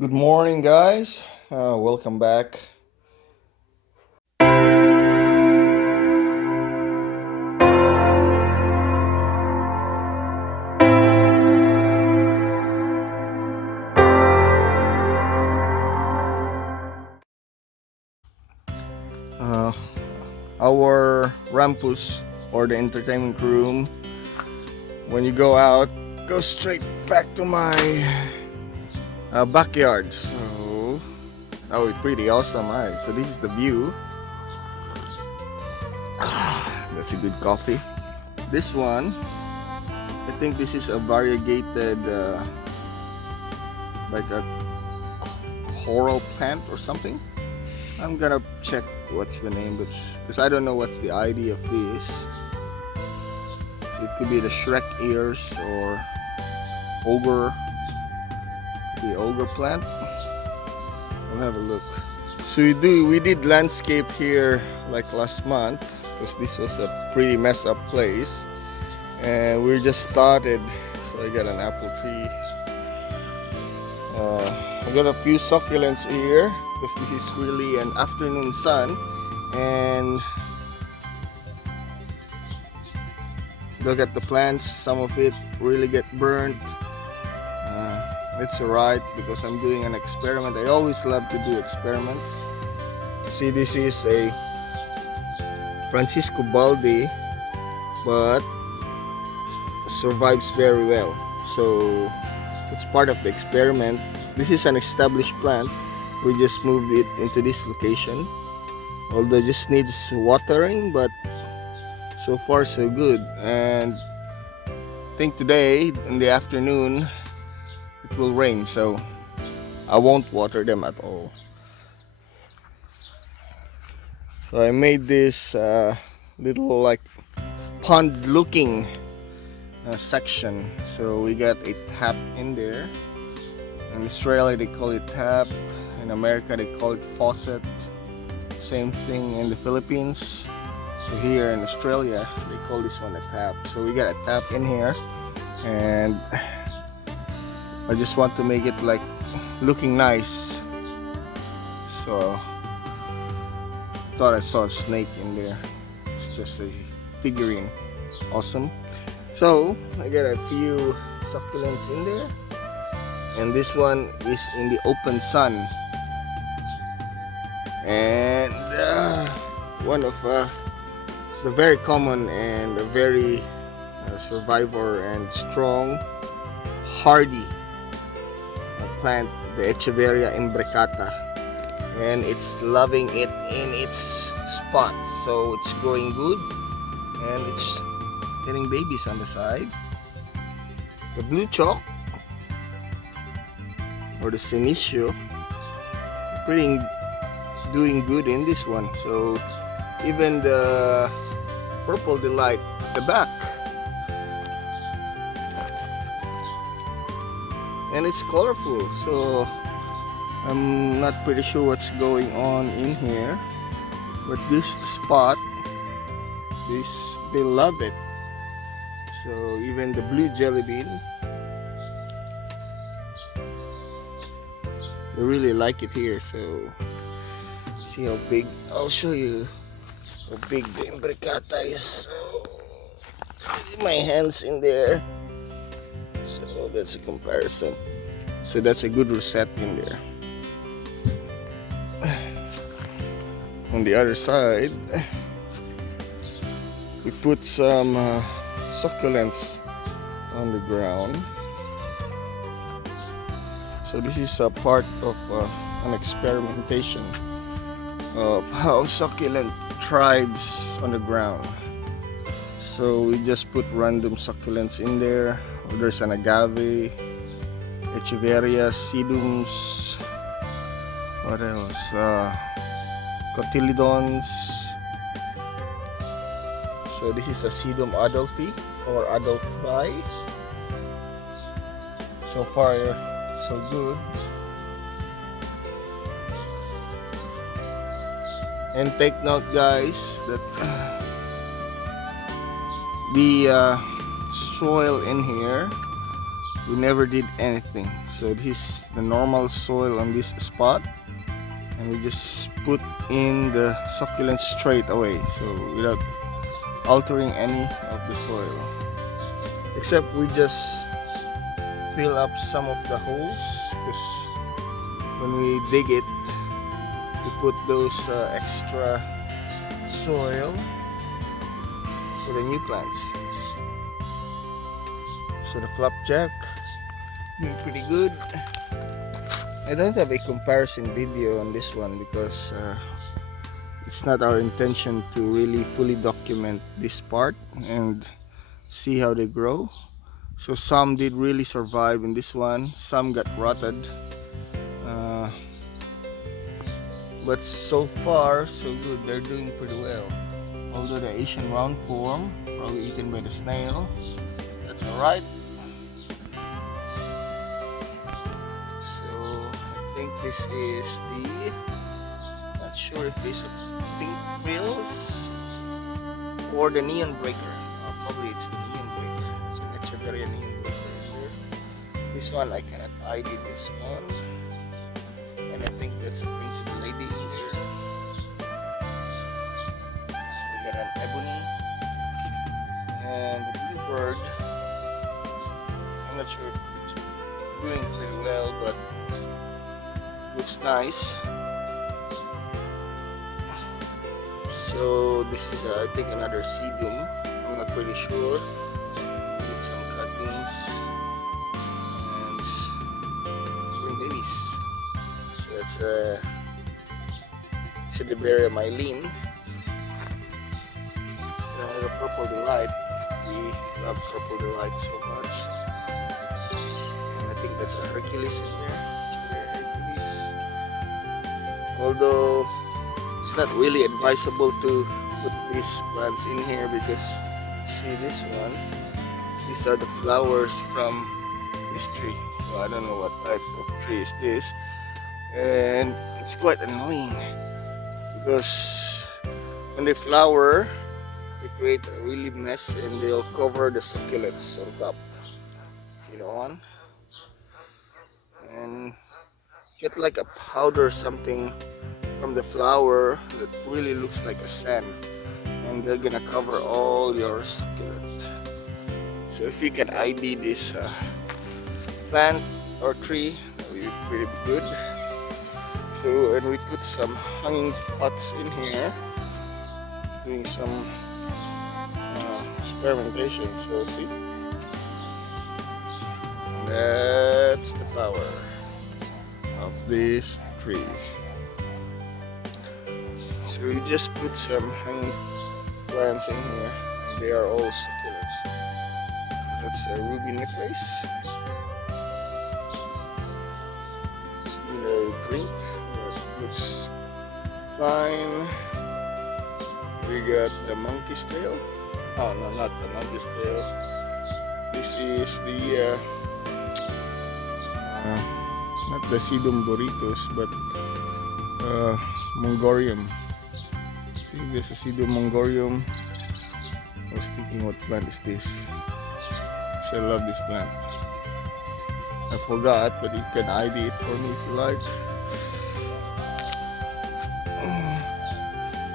Good morning, guys. Welcome back. Uh, our rampus or the entertainment room, when you go out, go straight back to my backyard. So that would be pretty awesome. Right? So this is the view. That's a good coffee. This one, I think this is a variegated, like a coral plant or something. I'm gonna check what's the name, because I don't know what's the ID of this. So it could be the Shrek ears or ogre, the ogre plant. We'll have a look. So we did landscape here like last month, because this was a pretty messed up place, and we just started. So I got an apple tree. I got a few succulents here, because this is really an afternoon sun, and look at the plants. Some of it really get burnt. It's alright, because I'm doing an experiment. I always love to do experiments. See, this is a Francisco Baldi, but survives very well. So it's part of the experiment. This is an established plant. We just moved it into this location. Although it just needs watering, but so far so good. And I think today in the afternoon it will rain, so I won't water them at all. So I made this little like pond looking section. So we got a tap in there. In Australia they call it tap. In America they call it faucet. Same thing in the Philippines. So here in Australia they call this one a tap. So we got a tap in here, and I just want to make it like looking nice. So thought I saw a snake in there. It's just a figurine. Awesome. So I got a few succulents in there, and this one is in the open sun. And one of the very common and a very survivor and strong, hardy plant, the echeveria imbricata, and it's loving it in its spot. So it's growing good, and it's getting babies on the side. The blue chalk or the senecio, pretty doing good in this one. So even the purple delight at the back, and it's colorful. So I'm not pretty sure what's going on in here, but this spot, they love it. So even the blue jelly bean, they really like it here. So see how big, I'll show you how big the imbricata is. So my hands in there, so that's a comparison. So that's a good rosette in there. On the other side we put some succulents on the ground. So this is a part of an experimentation of how succulent thrives on the ground. So we just put random succulents in there. There's an agave, echeverias, sedums, what else, cotyledons. So this is a sedum adolphi or adolphi. So far so good. And take note, guys, that the soil in here we never did anything. So this is the normal soil on this spot, and we just put in the succulents straight away, so without altering any of the soil, except we just fill up some of the holes, because when we dig it, we put those extra soil for the new plants. So the flapjack doing pretty good. I don't have a comparison video on this one because it's not our intention to really fully document this part and see how they grow. So some did really survive in this one, some got rotted, but so far so good. They're doing pretty well. Although the Asian round form, probably eaten by the snail, that's alright. So I think this is the, not sure if it's a pink frills or the neon breaker. Probably it's the neon breaker. It's an echeveria neon breaker here. This one I cannot ID this one, and I think that's a painted lady in there. We got an ebony and the bluebird. I'm not sure if it's doing pretty well, but looks nice. So this is I think another sedum. I'm not pretty sure. Get some cuttings and green babies. So that's a Sedums myline. The purple delight. We love purple delight so much. And I think that's a Hercules in there. Hercules. Although it's not really advisable to put these plants in here because see this one, these are the flowers from this tree. So I don't know what type of tree is this, and it's quite annoying because when they flower they create a really mess and they'll cover the succulents on top. See the one? And get like a powder or something from the flower that really looks like a sand, and they're gonna cover all your succulent. So if you can ID this plant or tree, that would be pretty good. So, and we put some hanging pots in here, doing some experimentation. So see, that's the flower of this tree. So we just put some hanging plants in here, and they are all succulents. That's a ruby necklace. Just need a drink, but it looks fine. We got the monkey's tail. Oh no, not the monkey's tail. This is the not the sedum burritos, but mongorium. I think this is sedum mongorium. I was thinking, what plant is this? So I love this plant. I forgot, but you can ID it for me if you like.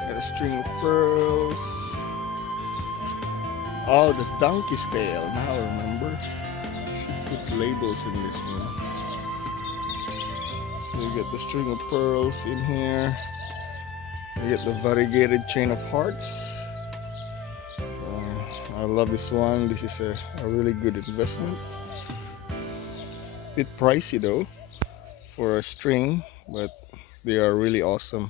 Got a string of pearls. Oh, the donkey's tail. Now I remember. Should put labels in this one. So we get the string of pearls in here. We get the variegated chain of hearts. I love this one. This is a really good investment. Bit pricey though for a string, but they are really awesome.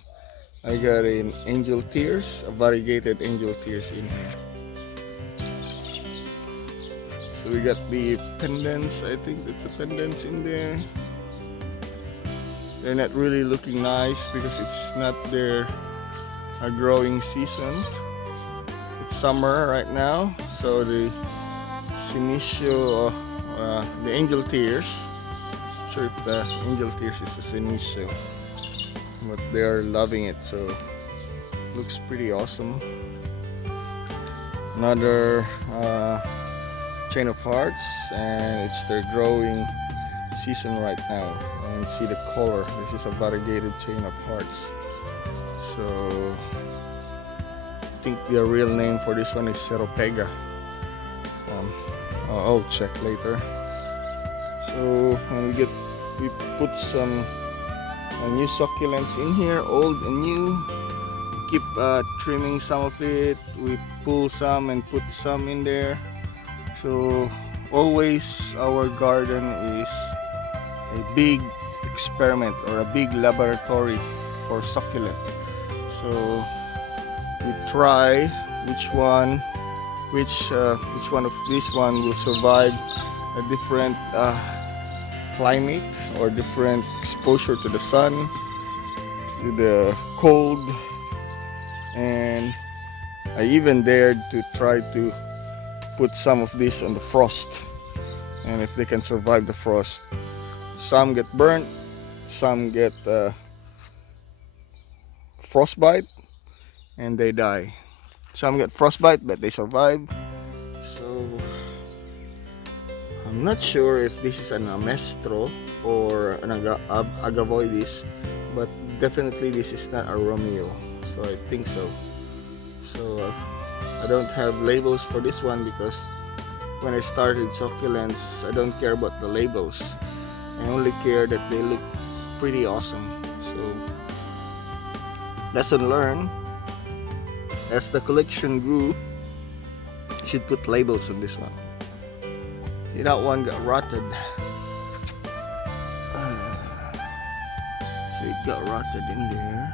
I got an angel tears, a variegated angel tears in here. So we got the pendants. I think that's the pendants in there. They're not really looking nice because it's not their growing season. It's summer right now, so the senecio, the angel tears. Not sure if the angel tears is a senecio, but they are loving it, so looks pretty awesome. Another chain of hearts, and it's their growing season right now. And see the color, this is a variegated chain of hearts. So I think the real name for this one is Seropega. I'll check later. So when we put some new succulents in here, old and new. Keep trimming some of it. We pull some and put some in there. So always our garden is a big experiment or a big laboratory for succulent. So we try which one of this one will survive a different climate or different exposure to the sun, to the cold. And I even dared to try to put some of this on the frost, and if they can survive the frost. Some get burnt, some get frostbite and they die. Some get frostbite but they survive. So I'm not sure if this is an amestro or an agavoides, but definitely this is not a Romeo. So I think so. So I don't have labels for this one because when I started succulents, I don't care about the labels. I only care that they look pretty awesome. So lesson learned. As the collection grew, you should put labels on this one. See, that one got rotted. So it got rotted in there.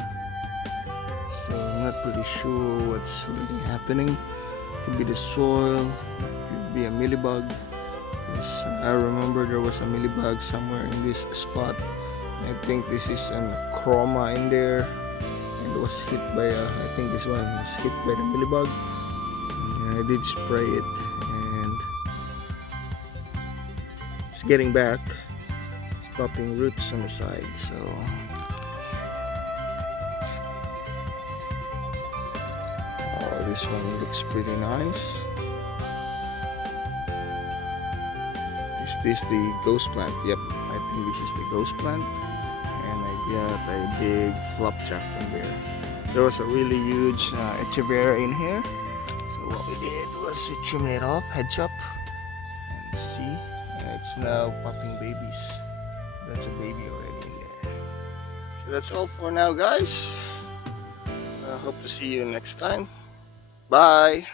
So I'm not pretty sure what's really happening. Could be the soil, could be a mealybug. Yes, I remember there was a mealybug somewhere in this spot. I think this is an chroma in there, and it was hit by I think this one was hit by the mealybug. And I did spray it, and it's getting back. It's popping roots on the side. So. This one looks pretty nice. Is this the ghost plant? Yep, I think this is the ghost plant. And I got a big flapjack in there. There was a really huge echeveria in here. So what we did was we trim it off, head chop, and see, and it's now popping babies. That's a baby already in there. So that's all for now, guys. I hope to see you next time. Bye.